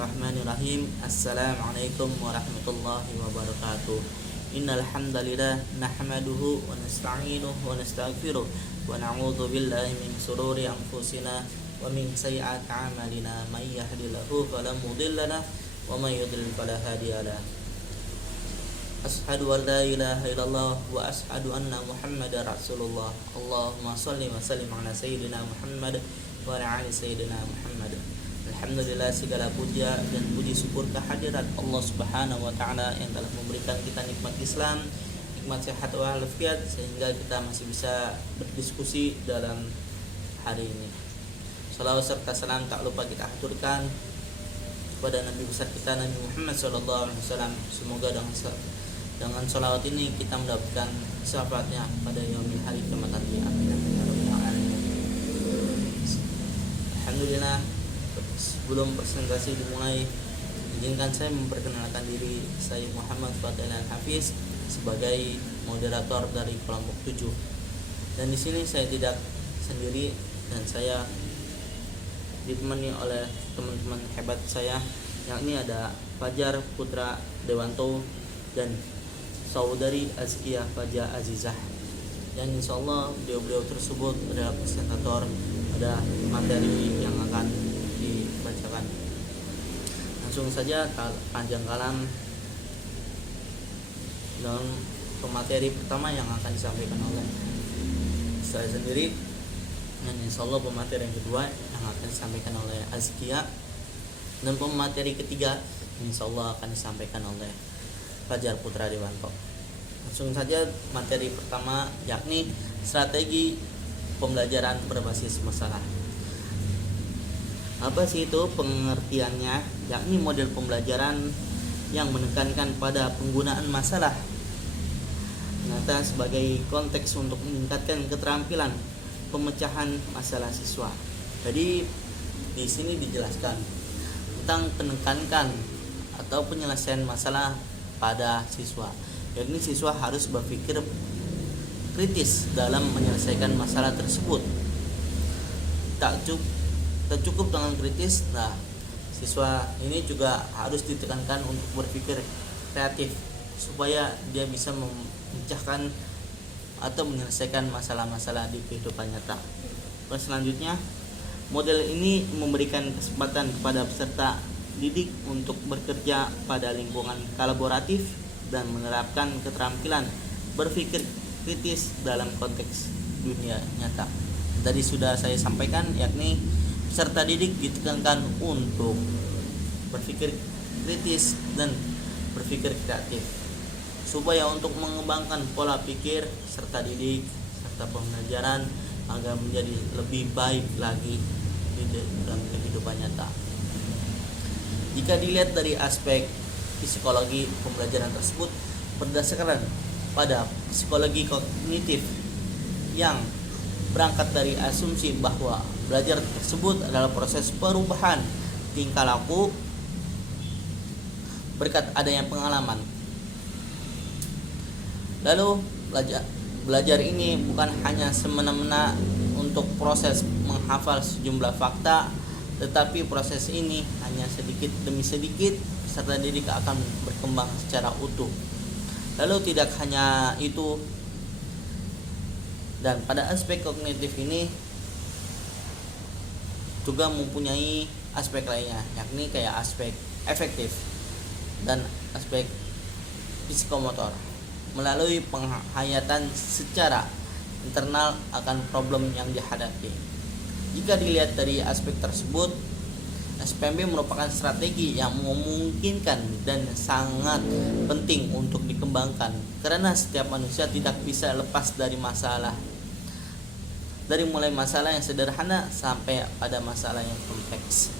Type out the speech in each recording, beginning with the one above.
Bismillahirrahmanirrahim. Assalamualaikum warahmatullahi wabarakatuh. Innal hamdalillah nahmaduhu wa nasta'inuhu wa nastaghfiruh wa na'udzu billahi min shururi anfusina wa min sayyiati a'malina. May yahdihillahu fala mudilla lahu wa may yudlil fala hadiya lahu. Ashhadu an la ilaha illallah wa ashhadu anna Muhammadar Rasulullah. Allahumma shalli wa sallim ala sayyidina Muhammad wa ala ali sayyidina Muhammad. Alhamdulillah, segala puja dan puji syukur kehadirat Allah Subhanahu wa taala yang telah memberikan kita nikmat Islam, nikmat sehat walafiat sehingga kita masih bisa berdiskusi dalam hari ini. Salawat serta salam tak lupa kita aturkan kepada Nabi besar kita Nabi Muhammad sallallahu alaihi wasallam. Semoga dengan salawat ini kita mendapatkan syafaatnya pada yaumil hari kiamat nanti. Amin. Alhamdulillah, sebelum presentasi dimulai, izinkan saya memperkenalkan diri. Saya Muhammad Fadil Al-Hafiz sebagai moderator dari kelompok 7. Dan di sini saya tidak sendiri dan saya ditemani oleh teman-teman hebat saya, yakni ada Fajar Putra Dewanto dan saudari Azkiyah Faja Azizah. Dan insyaallah beliau-beliau tersebut adalah presentator pada materi yang akan dibacakan. Langsung saja panjang kalam dalam pemateri pertama yang akan disampaikan oleh saya sendiri, dan insyaallah pemateri yang kedua yang akan disampaikan oleh Azkia, dan pemateri ketiga insyaallah akan disampaikan oleh Fajar Putra Dewanto. Langsung saja materi pertama, yakni strategi pembelajaran berbasis masalah. Apa sih itu pengertiannya? Yakni model pembelajaran yang menekankan pada penggunaan masalah nyata sebagai konteks untuk meningkatkan keterampilan pemecahan masalah siswa. Jadi di sini dijelaskan tentang penekankan atau penyelesaian masalah pada siswa. Yakni siswa harus berpikir kritis dalam menyelesaikan masalah tersebut. Tak cukup dengan kritis, nah siswa ini juga harus ditekankan untuk berpikir kreatif supaya dia bisa memecahkan atau menyelesaikan masalah-masalah di kehidupan nyata. Selanjutnya, model ini memberikan kesempatan kepada peserta didik untuk bekerja pada lingkungan kolaboratif dan menerapkan keterampilan berpikir kritis dalam konteks dunia nyata. Tadi sudah saya sampaikan, yakni peserta didik ditekankan untuk berpikir kritis dan berpikir kreatif supaya untuk mengembangkan pola pikir serta didik serta pembelajaran agar menjadi lebih baik lagi di dalam kehidupan nyata. Jika dilihat dari aspek psikologi pembelajaran tersebut berdasarkan pada psikologi kognitif yang berangkat dari asumsi bahwa belajar tersebut adalah proses perubahan tingkah laku berkat adanya pengalaman. Lalu belajar ini bukan hanya semena-mena untuk proses menghafal sejumlah fakta, tetapi proses ini hanya sedikit demi sedikit peserta didik akan berkembang secara utuh. Lalu tidak hanya itu, dan pada aspek kognitif ini juga mempunyai aspek lainnya, yakni kayak aspek efektif dan aspek psikomotor melalui penghayatan secara internal akan problem yang dihadapi. Jika dilihat dari aspek tersebut, SPMB merupakan strategi yang memungkinkan dan sangat penting untuk dikembangkan karena setiap manusia tidak bisa lepas dari masalah. Dari mulai masalah yang sederhana sampai pada masalah yang kompleks.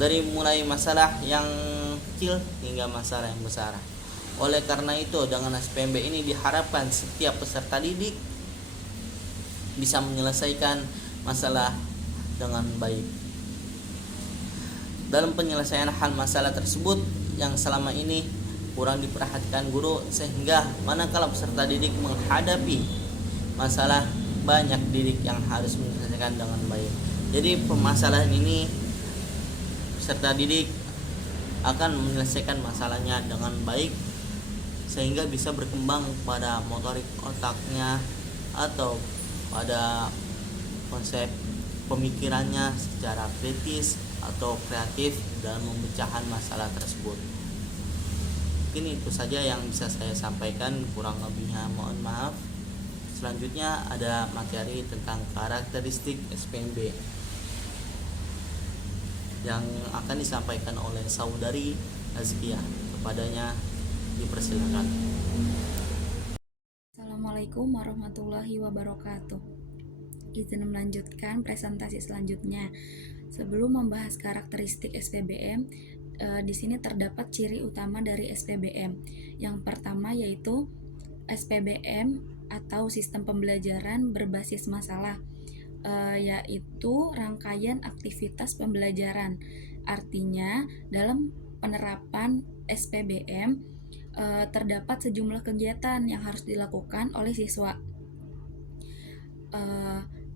Dari mulai masalah yang kecil hingga masalah yang besar. Oleh karena itu, dengan SPMB ini diharapkan setiap peserta didik bisa menyelesaikan masalah dengan baik. Dalam penyelesaian hal masalah tersebut yang selama ini kurang diperhatikan guru, sehingga manakala peserta didik menghadapi masalah, banyak didik yang harus menyelesaikan dengan baik. Jadi permasalahan ini peserta didik akan menyelesaikan masalahnya dengan baik sehingga bisa berkembang pada motorik otaknya atau pada konsep pemikirannya secara kritis atau kreatif dalam memecahkan masalah tersebut. Mungkin itu saja yang bisa saya sampaikan, kurang lebihnya mohon maaf. Selanjutnya ada materi tentang karakteristik SPMB yang akan disampaikan oleh saudari Azkia. Kepadanya dipersilakan. Assalamualaikum warahmatullahi wabarakatuh. Izin melanjutkan presentasi selanjutnya. Sebelum membahas karakteristik SPBM, di sini terdapat ciri utama dari SPBM. Yang pertama yaitu SPBM atau sistem pembelajaran berbasis masalah, yaitu rangkaian aktivitas pembelajaran. Artinya, dalam penerapan SPBM terdapat sejumlah kegiatan yang harus dilakukan oleh siswa.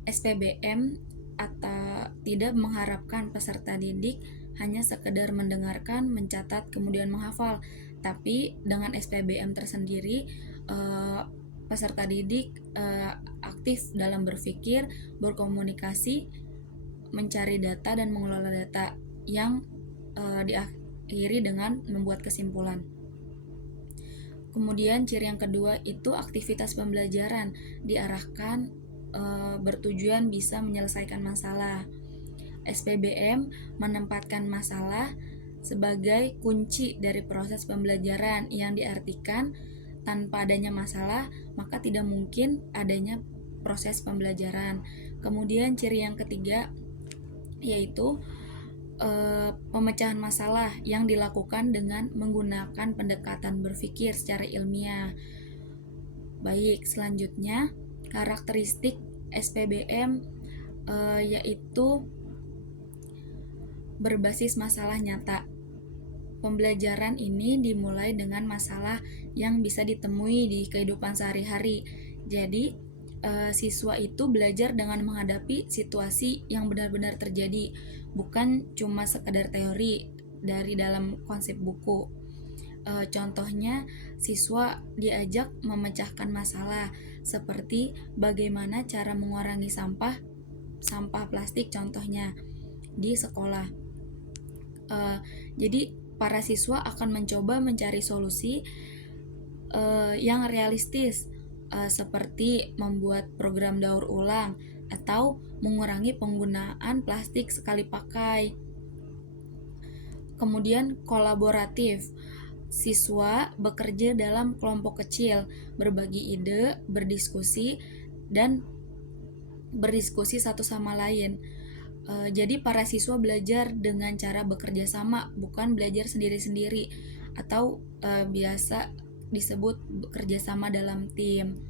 SPBM atau tidak mengharapkan peserta didik hanya sekedar mendengarkan, mencatat, kemudian menghafal. Tapi dengan SPBM tersendiri, peserta didik aktif dalam berpikir, berkomunikasi, mencari data dan mengelola data yang diakhiri dengan membuat kesimpulan. Kemudian ciri yang kedua itu aktivitas pembelajaran diarahkan bertujuan bisa menyelesaikan masalah. SPBM menempatkan masalah sebagai kunci dari proses pembelajaran yang diartikan tanpa adanya masalah maka tidak mungkin adanya proses pembelajaran. Kemudian ciri yang ketiga yaitu pemecahan masalah yang dilakukan dengan menggunakan pendekatan berpikir secara ilmiah. Baik, selanjutnya karakteristik SPBM yaitu berbasis masalah nyata. Pembelajaran ini dimulai dengan masalah yang bisa ditemui di kehidupan sehari-hari. Jadi, siswa itu belajar dengan menghadapi situasi yang benar-benar terjadi, bukan cuma sekedar teori dari dalam konsep buku. Contohnya, siswa diajak memecahkan masalah seperti bagaimana cara mengurangi sampah plastik contohnya di sekolah. Jadi para siswa akan mencoba mencari solusi yang realistis seperti membuat program daur ulang atau mengurangi penggunaan plastik sekali pakai. Kemudian kolaboratif. Siswa bekerja dalam kelompok kecil, berbagi ide, berdiskusi satu sama lain. Jadi para siswa belajar dengan cara bekerja sama, bukan belajar sendiri-sendiri atau biasa disebut bekerja sama dalam tim.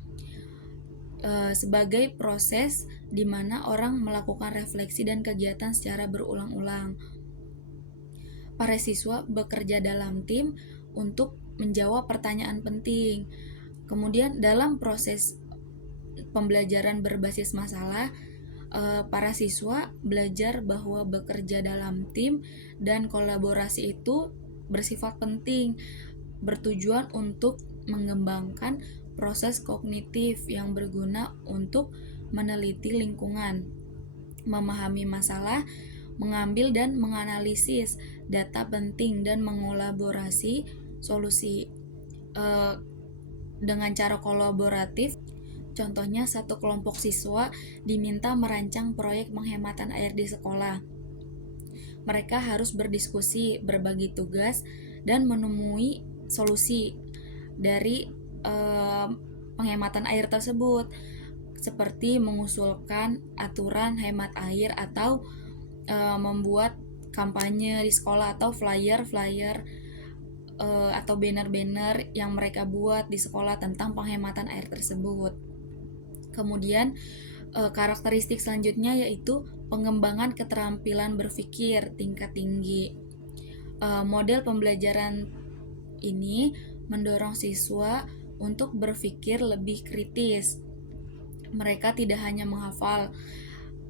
Sebagai proses di mana orang melakukan refleksi dan kegiatan secara berulang-ulang. Para siswa bekerja dalam tim untuk menjawab pertanyaan penting. Kemudian dalam proses pembelajaran berbasis masalah, para siswa belajar bahwa bekerja dalam tim dan kolaborasi itu bersifat penting, bertujuan untuk mengembangkan proses kognitif yang berguna untuk meneliti lingkungan, memahami masalah, mengambil dan menganalisis data penting dan mengolaborasi solusi dengan cara kolaboratif. Contohnya, satu kelompok siswa diminta merancang proyek penghematan air di sekolah. Mereka harus berdiskusi, berbagi tugas, dan menemui solusi dari penghematan air tersebut, seperti mengusulkan aturan hemat air atau membuat kampanye di sekolah atau flyer atau banner-banner yang mereka buat di sekolah tentang penghematan air tersebut. Kemudian karakteristik selanjutnya yaitu pengembangan keterampilan berpikir tingkat tinggi. Model pembelajaran ini mendorong siswa untuk berpikir lebih kritis. Mereka tidak hanya menghafal,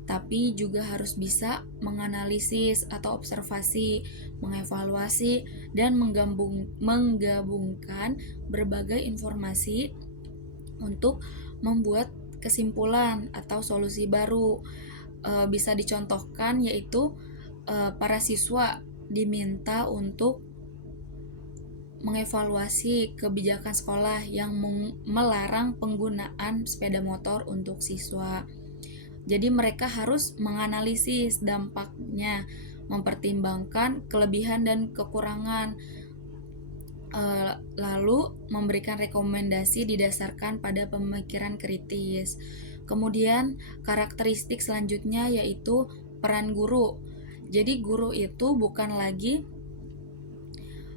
tapi juga harus bisa menganalisis atau observasi, mengevaluasi, dan menggabungkan berbagai informasi untuk membuat kesimpulan atau solusi baru. Bisa dicontohkan yaitu para siswa diminta untuk mengevaluasi kebijakan sekolah yang melarang penggunaan sepeda motor untuk siswa. Jadi mereka harus menganalisis dampaknya, mempertimbangkan kelebihan dan kekurangan, lalu memberikan rekomendasi didasarkan pada pemikiran kritis. Kemudian karakteristik selanjutnya yaitu peran guru. Jadi guru itu bukan lagi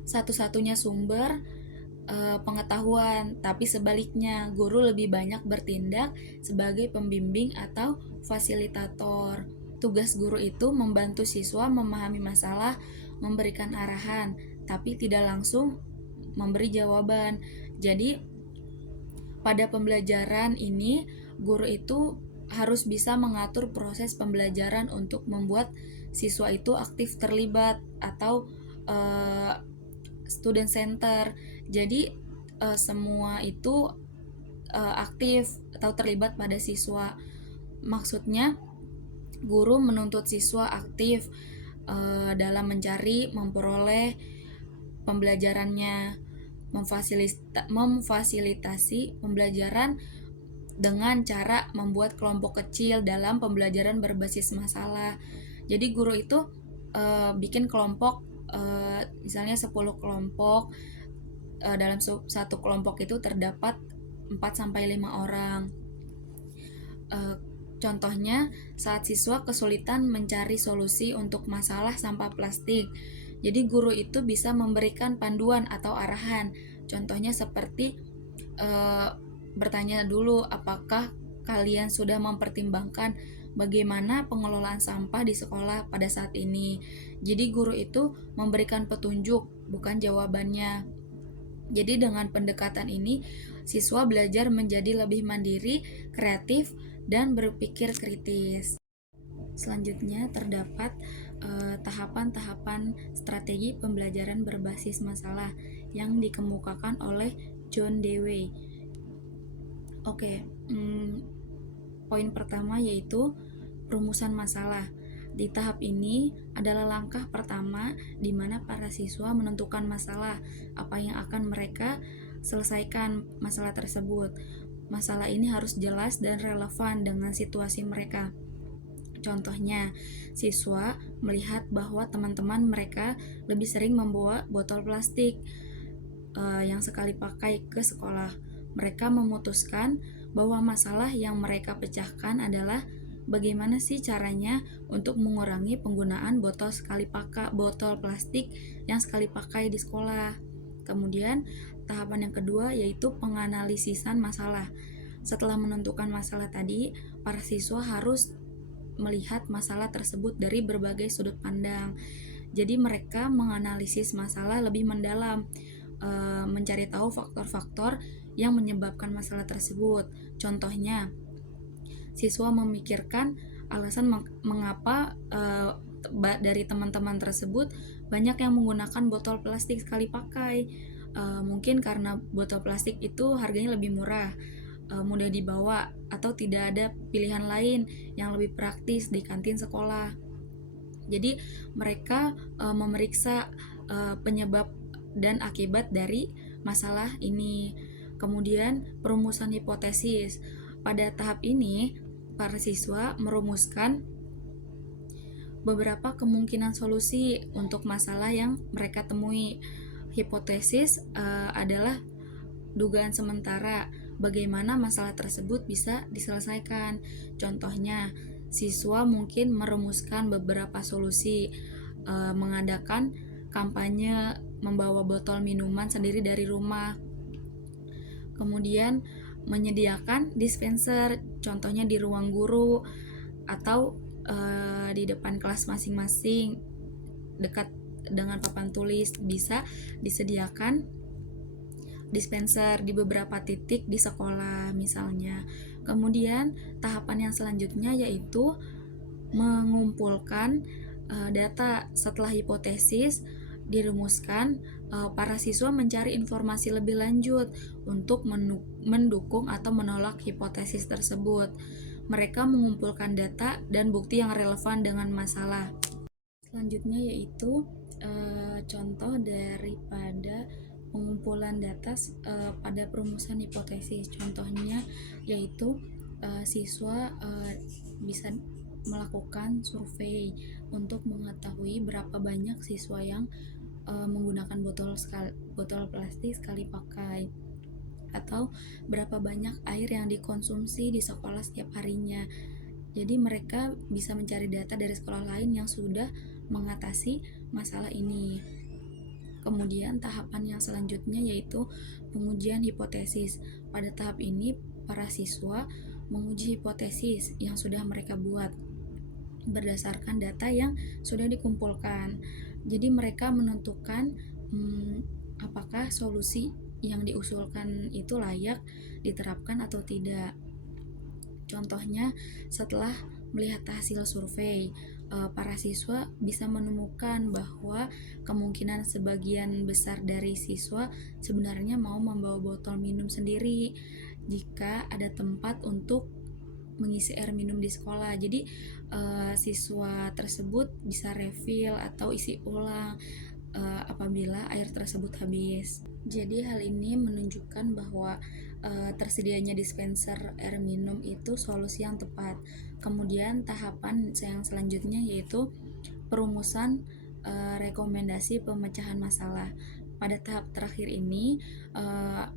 satu-satunya sumber pengetahuan, tapi sebaliknya guru lebih banyak bertindak sebagai pembimbing atau fasilitator. Tugas guru itu membantu siswa memahami masalah, memberikan arahan, tapi tidak langsung memberi jawaban. Jadi pada pembelajaran ini guru itu harus bisa mengatur proses pembelajaran untuk membuat siswa itu aktif terlibat atau student center. Jadi semua itu aktif atau terlibat pada siswa. Maksudnya guru menuntut siswa aktif dalam mencari, memperoleh pembelajarannya, memfasilitasi pembelajaran dengan cara membuat kelompok kecil dalam pembelajaran berbasis masalah. Jadi guru itu bikin kelompok, misalnya 10 kelompok, dalam satu kelompok itu terdapat 4-5 orang. Contohnya saat siswa kesulitan mencari solusi untuk masalah sampah plastik, jadi guru itu bisa memberikan panduan atau arahan. Contohnya seperti bertanya dulu, apakah kalian sudah mempertimbangkan bagaimana pengelolaan sampah di sekolah pada saat ini. Jadi guru itu memberikan petunjuk, bukan jawabannya. Jadi dengan pendekatan ini, siswa belajar menjadi lebih mandiri, kreatif, dan berpikir kritis. Selanjutnya terdapat tahapan-tahapan strategi pembelajaran berbasis masalah yang dikemukakan oleh John Dewey. Oke, poin pertama yaitu rumusan masalah. Di tahap ini adalah langkah pertama di mana para siswa menentukan masalah, apa yang akan mereka selesaikan masalah tersebut. Masalah ini harus jelas dan relevan dengan situasi mereka. Contohnya, siswa melihat bahwa teman-teman mereka lebih sering membawa botol plastik yang sekali pakai ke sekolah. Mereka memutuskan bahwa masalah yang mereka pecahkan adalah bagaimana sih caranya untuk mengurangi penggunaan botol plastik yang sekali pakai di sekolah. Kemudian, tahapan yang kedua yaitu penganalisisan masalah. Setelah menentukan masalah tadi, para siswa harus melihat masalah tersebut dari berbagai sudut pandang. Jadi mereka menganalisis masalah lebih mendalam, mencari tahu faktor-faktor yang menyebabkan masalah tersebut. Contohnya, siswa memikirkan alasan mengapa dari teman-teman tersebut banyak yang menggunakan botol plastik sekali pakai. Mungkin karena botol plastik itu harganya lebih murah, mudah dibawa, atau tidak ada pilihan lain yang lebih praktis di kantin sekolah. Jadi mereka memeriksa penyebab dan akibat dari masalah ini. Kemudian perumusan hipotesis. Pada tahap ini para siswa merumuskan beberapa kemungkinan solusi untuk masalah yang mereka temui. Hipotesis adalah dugaan sementara bagaimana masalah tersebut bisa diselesaikan. Contohnya, siswa mungkin merumuskan beberapa solusi, mengadakan kampanye membawa botol minuman sendiri dari rumah. Kemudian menyediakan dispenser, contohnya di ruang guru atau di depan kelas masing-masing dekat dengan papan tulis. Bisa disediakan dispenser di beberapa titik di sekolah misalnya. Kemudian tahapan yang selanjutnya yaitu mengumpulkan data. Setelah hipotesis dirumuskan, para siswa mencari informasi lebih lanjut untuk mendukung atau menolak hipotesis tersebut. Mereka mengumpulkan data dan bukti yang relevan dengan masalah. Selanjutnya yaitu contoh daripada pengumpulan data pada perumusan hipotesis. Contohnya yaitu siswa bisa melakukan survei untuk mengetahui berapa banyak siswa yang menggunakan botol plastik sekali pakai, atau berapa banyak air yang dikonsumsi di sekolah setiap harinya. Jadi mereka bisa mencari data dari sekolah lain yang sudah mengatasi masalah ini. Kemudian tahapan yang selanjutnya yaitu pengujian hipotesis. Pada tahap ini para siswa menguji hipotesis yang sudah mereka buat berdasarkan data yang sudah dikumpulkan. Jadi mereka menentukan apakah solusi yang diusulkan itu layak diterapkan atau tidak. Contohnya, setelah melihat hasil survei, para siswa bisa menemukan bahwa kemungkinan sebagian besar dari siswa sebenarnya mau membawa botol minum sendiri jika ada tempat untuk mengisi air minum di sekolah. Jadi siswa tersebut bisa refill atau isi ulang apabila air tersebut habis. Jadi hal ini menunjukkan bahwa tersedianya dispenser air minum itu solusi yang tepat. Kemudian tahapan yang selanjutnya yaitu perumusan rekomendasi pemecahan masalah. Pada tahap terakhir ini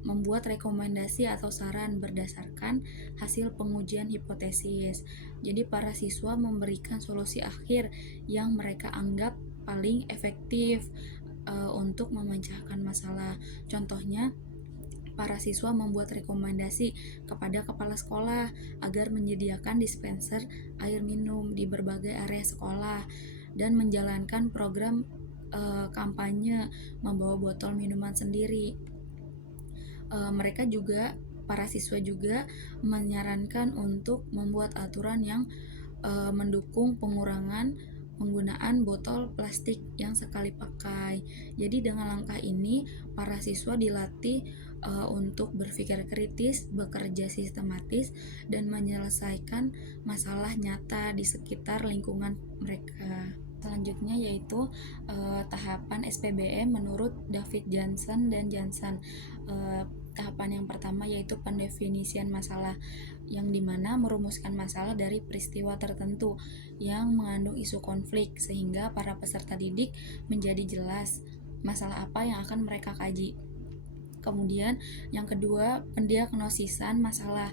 membuat rekomendasi atau saran berdasarkan hasil pengujian hipotesis. Jadi para siswa memberikan solusi akhir yang mereka anggap paling efektif untuk memecahkan masalah. Contohnya, para siswa membuat rekomendasi kepada kepala sekolah agar menyediakan dispenser air minum di berbagai area sekolah dan menjalankan program kampanye membawa botol minuman sendiri. Para siswa juga menyarankan untuk membuat aturan yang mendukung pengurangan penggunaan botol plastik yang sekali pakai. Jadi dengan langkah ini para siswa dilatih untuk berpikir kritis, bekerja sistematis, dan menyelesaikan masalah nyata di sekitar lingkungan mereka. Selanjutnya yaitu tahapan SPBM menurut David Johnson dan Johnson. Tahapan yang pertama yaitu pendefinisian masalah, yang dimana merumuskan masalah dari peristiwa tertentu yang mengandung isu konflik sehingga para peserta didik menjadi jelas masalah apa yang akan mereka kaji. Kemudian yang kedua, pendiagnosisan masalah,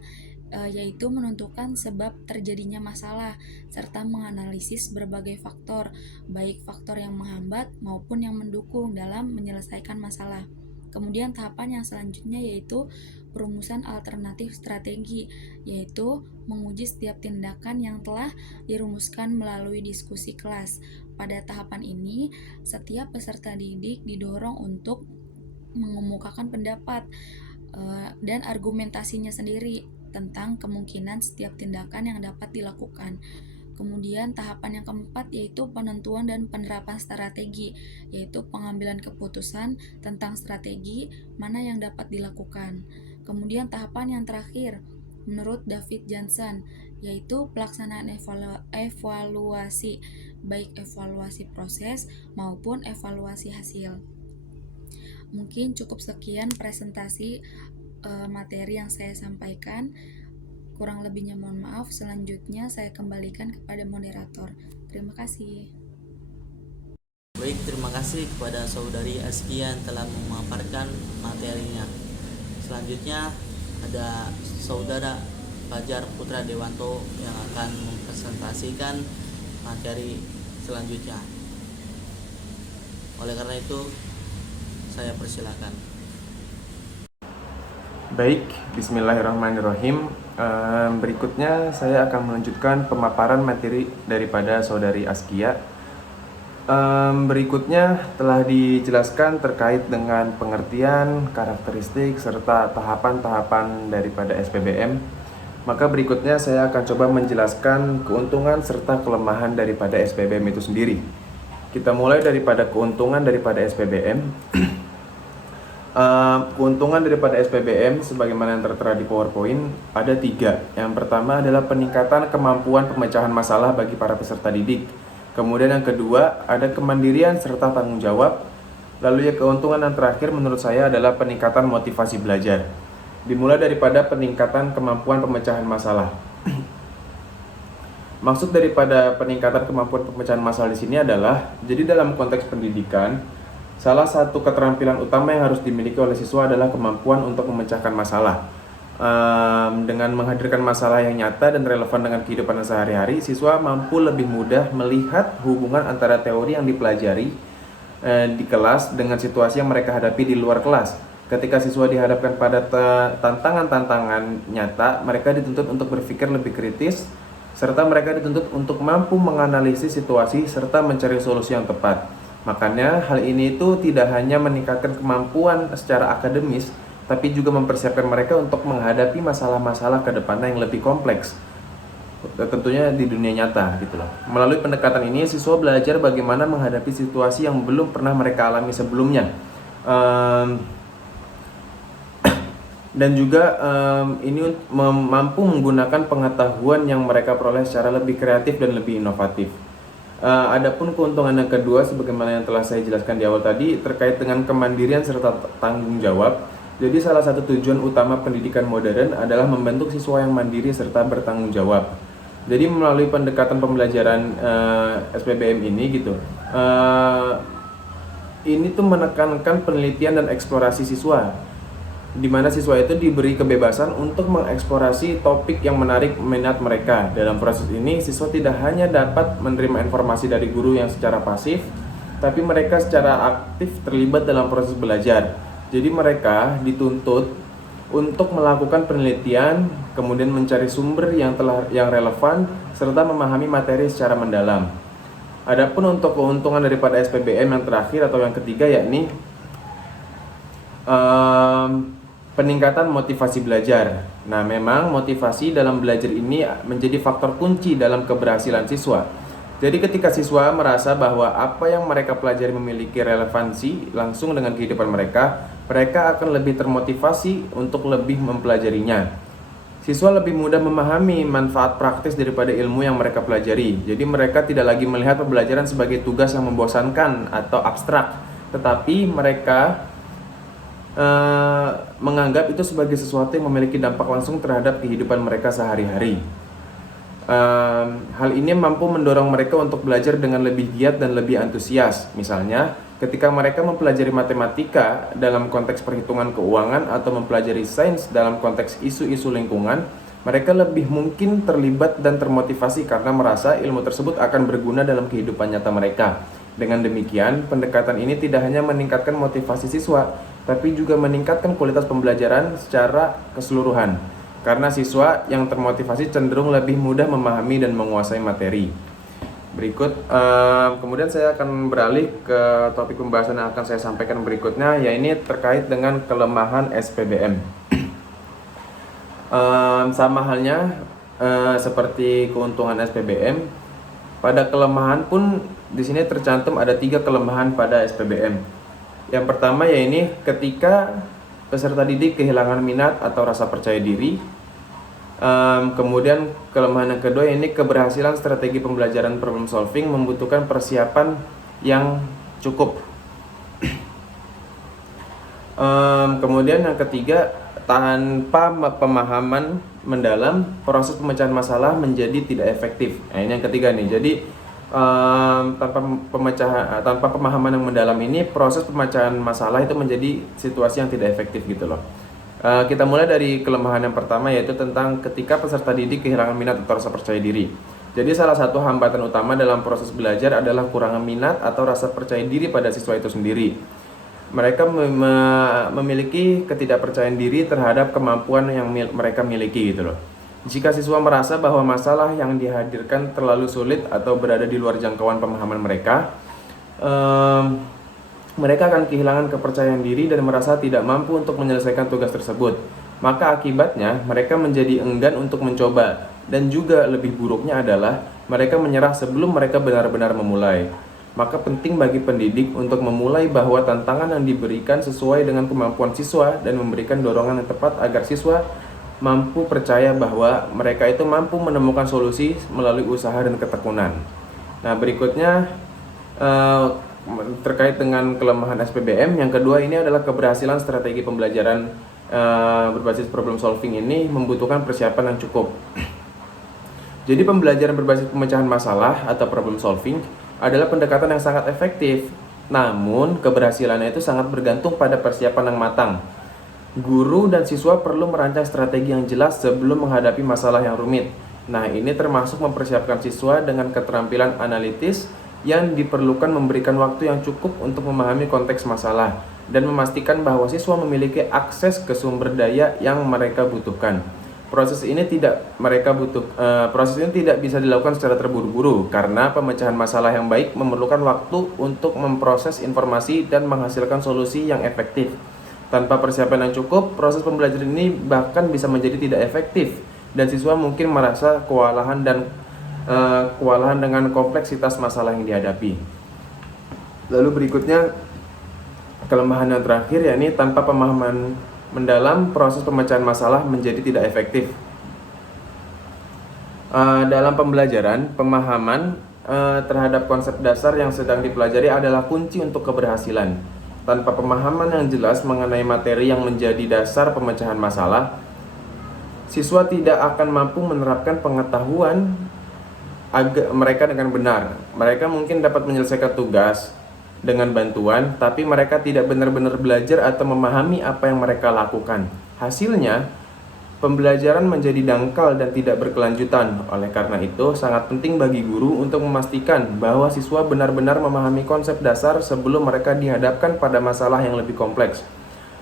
yaitu menentukan sebab terjadinya masalah serta menganalisis berbagai faktor, baik faktor yang menghambat maupun yang mendukung dalam menyelesaikan masalah. Kemudian tahapan yang selanjutnya yaitu perumusan alternatif strategi, yaitu menguji setiap tindakan yang telah dirumuskan melalui diskusi kelas. Pada tahapan ini, setiap peserta didik didorong untuk mengemukakan pendapat dan argumentasinya sendiri tentang kemungkinan setiap tindakan yang dapat dilakukan. Kemudian tahapan yang keempat yaitu penentuan dan penerapan strategi, yaitu pengambilan keputusan tentang strategi mana yang dapat dilakukan. Kemudian tahapan yang terakhir menurut David Johnson yaitu pelaksanaan evaluasi, baik evaluasi proses maupun evaluasi hasil. Mungkin cukup sekian presentasi materi yang saya sampaikan. Kurang lebihnya mohon maaf. Selanjutnya saya kembalikan kepada moderator. Terima kasih. Baik, terima kasih kepada saudari Askia yang telah memaparkan materinya. Selanjutnya ada saudara Fajar Putra Dewanto yang akan mempresentasikan materi selanjutnya. Oleh karena itu, saya persilakan. Baik, bismillahirrahmanirrahim. Berikutnya saya akan melanjutkan pemaparan materi daripada saudari Askia. Berikutnya telah dijelaskan terkait dengan pengertian, karakteristik, serta tahapan-tahapan daripada SPBM. Maka berikutnya saya akan coba menjelaskan keuntungan serta kelemahan daripada SPBM itu sendiri. Kita mulai daripada keuntungan daripada SPBM. Keuntungan daripada SPBM sebagaimana yang tertera di PowerPoint ada 3. Yang pertama adalah peningkatan kemampuan pemecahan masalah bagi para peserta didik. Kemudian yang kedua ada kemandirian serta tanggung jawab. Lalu keuntungan yang terakhir menurut saya adalah peningkatan motivasi belajar. Dimulai daripada peningkatan kemampuan pemecahan masalah. Maksud daripada peningkatan kemampuan pemecahan masalah di sini adalah, jadi dalam konteks pendidikan, salah satu keterampilan utama yang harus dimiliki oleh siswa adalah kemampuan untuk memecahkan masalah. Dengan menghadirkan masalah yang nyata dan relevan dengan kehidupan sehari-hari, siswa mampu lebih mudah melihat hubungan antara teori yang dipelajari di kelas dengan situasi yang mereka hadapi di luar kelas. Ketika siswa dihadapkan pada tantangan-tantangan nyata, mereka dituntut untuk berpikir lebih kritis, serta mereka dituntut untuk mampu menganalisis situasi serta mencari solusi yang tepat. Makanya hal ini itu tidak hanya meningkatkan kemampuan secara akademis, tapi juga mempersiapkan mereka untuk menghadapi masalah-masalah ke depannya yang lebih kompleks. Tentunya di dunia nyata gitu loh. Melalui pendekatan ini, siswa belajar bagaimana menghadapi situasi yang belum pernah mereka alami sebelumnya. Dan juga ini mampu menggunakan pengetahuan yang mereka peroleh secara lebih kreatif dan lebih inovatif. Adapun keuntungan yang kedua, sebagaimana yang telah saya jelaskan di awal tadi, terkait dengan kemandirian serta tanggung jawab. Jadi salah satu tujuan utama pendidikan modern adalah membentuk siswa yang mandiri serta bertanggung jawab. Jadi melalui pendekatan pembelajaran SPBM ini gitu, ini tuh menekankan penelitian dan eksplorasi siswa, di mana siswa itu diberi kebebasan untuk mengeksplorasi topik yang menarik minat mereka. Dalam proses ini, siswa tidak hanya dapat menerima informasi dari guru yang secara pasif, tapi mereka secara aktif terlibat dalam proses belajar. Jadi mereka dituntut untuk melakukan penelitian, kemudian mencari sumber yang relevan, serta memahami materi secara mendalam. Adapun untuk keuntungan daripada SPBM yang terakhir atau yang ketiga, yakni peningkatan motivasi belajar. Nah, memang motivasi dalam belajar ini menjadi faktor kunci dalam keberhasilan siswa. Jadi ketika siswa merasa bahwa apa yang mereka pelajari memiliki relevansi langsung dengan kehidupan mereka, mereka akan lebih termotivasi untuk lebih mempelajarinya. Siswa lebih mudah memahami manfaat praktis daripada ilmu yang mereka pelajari. Jadi mereka tidak lagi melihat pembelajaran sebagai tugas yang membosankan atau abstrak, tetapi mereka menganggap itu sebagai sesuatu yang memiliki dampak langsung terhadap kehidupan mereka sehari-hari. Hal ini mampu mendorong mereka untuk belajar dengan lebih giat dan lebih antusias. Misalnya, ketika mereka mempelajari matematika dalam konteks perhitungan keuangan atau mempelajari sains dalam konteks isu-isu lingkungan, mereka lebih mungkin terlibat dan termotivasi karena merasa ilmu tersebut akan berguna dalam kehidupan nyata mereka. Dengan demikian, pendekatan ini tidak hanya meningkatkan motivasi siswa, tapi juga meningkatkan kualitas pembelajaran secara keseluruhan. Karena siswa yang termotivasi cenderung lebih mudah memahami dan menguasai materi. Berikut, kemudian saya akan beralih ke topik pembahasan yang akan saya sampaikan berikutnya, yaitu terkait dengan kelemahan SPBM. Sama halnya seperti keuntungan SPBM, pada kelemahan pun di sini tercantum ada 3 kelemahan pada SPBM. Yang pertama yaitu ketika peserta didik kehilangan minat atau rasa percaya diri. Kemudian kelemahan yang kedua ini keberhasilan strategi pembelajaran problem solving membutuhkan persiapan yang cukup. Kemudian yang ketiga, tanpa pemahaman mendalam proses pemecahan masalah menjadi tidak efektif. Nah, ini yang ketiga nih. Jadi tanpa pemahaman yang mendalam ini proses pemecahan masalah itu menjadi situasi yang tidak efektif gitu loh. Kita mulai dari kelemahan yang pertama, yaitu tentang ketika peserta didik kehilangan minat atau rasa percaya diri. Jadi salah satu hambatan utama dalam proses belajar adalah kurangnya minat atau rasa percaya diri pada siswa itu sendiri. Mereka memiliki ketidakpercayaan diri terhadap kemampuan yang mereka miliki gitu loh. Jika siswa merasa bahwa masalah yang dihadirkan terlalu sulit atau berada di luar jangkauan pemahaman mereka, mereka akan kehilangan kepercayaan diri dan merasa tidak mampu untuk menyelesaikan tugas tersebut. maka akibatnya mereka menjadi enggan untuk mencoba, dan juga lebih buruknya adalah mereka menyerah sebelum mereka benar-benar memulai. Maka penting bagi pendidik untuk memulai bahwa tantangan yang diberikan sesuai dengan kemampuan siswa dan memberikan dorongan yang tepat agar siswa mampu percaya bahwa mereka itu mampu menemukan solusi melalui usaha dan ketekunan. Nah, berikutnya terkait dengan kelemahan SPBM, yang kedua ini adalah keberhasilan strategi pembelajaran berbasis problem solving ini membutuhkan persiapan yang cukup. Jadi pembelajaran berbasis pemecahan masalah atau problem solving adalah pendekatan yang sangat efektif. Namun keberhasilannya itu sangat bergantung pada persiapan yang matang. Guru dan siswa perlu merancang strategi yang jelas sebelum menghadapi masalah yang rumit. Nah, ini termasuk mempersiapkan siswa dengan keterampilan analitis yang diperlukan, memberikan waktu yang cukup untuk memahami konteks masalah, dan memastikan bahwa siswa memiliki akses ke sumber daya yang mereka butuhkan. Proses ini tidak bisa dilakukan secara terburu-buru karena pemecahan masalah yang baik memerlukan waktu untuk memproses informasi dan menghasilkan solusi yang efektif. Tanpa persiapan yang cukup, proses pembelajaran ini bahkan bisa menjadi tidak efektif dan siswa mungkin merasa kewalahan dengan kompleksitas masalah yang dihadapi. Lalu berikutnya, kelemahan yang terakhir yakni tanpa pemahaman mendalam, proses pemecahan masalah menjadi tidak efektif. Dalam pembelajaran, pemahaman terhadap konsep dasar yang sedang dipelajari adalah kunci untuk keberhasilan. Tanpa pemahaman yang jelas mengenai materi yang menjadi dasar pemecahan masalah, siswa tidak akan mampu menerapkan pengetahuan mereka dengan benar. Mereka mungkin dapat menyelesaikan tugas dengan bantuan, tapi mereka tidak benar-benar belajar atau memahami apa yang mereka lakukan. Hasilnya, pembelajaran menjadi dangkal dan tidak berkelanjutan. Oleh karena itu, sangat penting bagi guru untuk memastikan bahwa siswa benar-benar memahami konsep dasar sebelum mereka dihadapkan pada masalah yang lebih kompleks.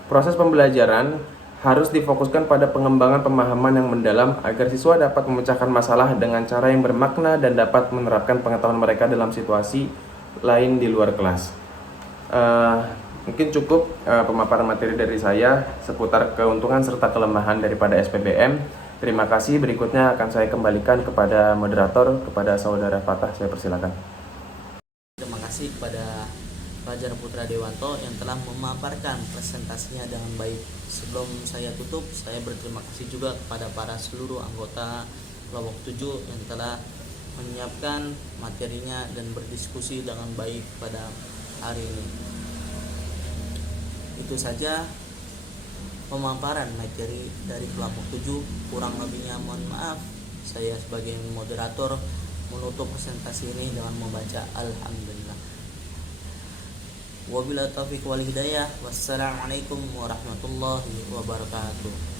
Proses pembelajaran harus difokuskan pada pengembangan pemahaman yang mendalam agar siswa dapat memecahkan masalah dengan cara yang bermakna dan dapat menerapkan pengetahuan mereka dalam situasi lain di luar kelas. Mungkin cukup pemaparan materi dari saya seputar keuntungan serta kelemahan daripada SPBM. Terima kasih. Berikutnya akan saya kembalikan kepada moderator, kepada saudara Fatah. Saya persilakan. Terima kasih kepada Fajar Putra Dewanto yang telah memaparkan presentasinya dengan baik. Sebelum saya tutup, saya berterima kasih juga kepada para seluruh anggota kelompok 7 yang telah menyiapkan materinya dan berdiskusi dengan baik pada hari ini. Itu saja pemaparan materi dari kelompok 7. Kurang lebihnya mohon maaf. Saya sebagai moderator menutup presentasi ini dengan membaca Alhamdulillah. Wabillahi taufiq wal hidayah. Wassalamualaikum warahmatullahi wabarakatuh.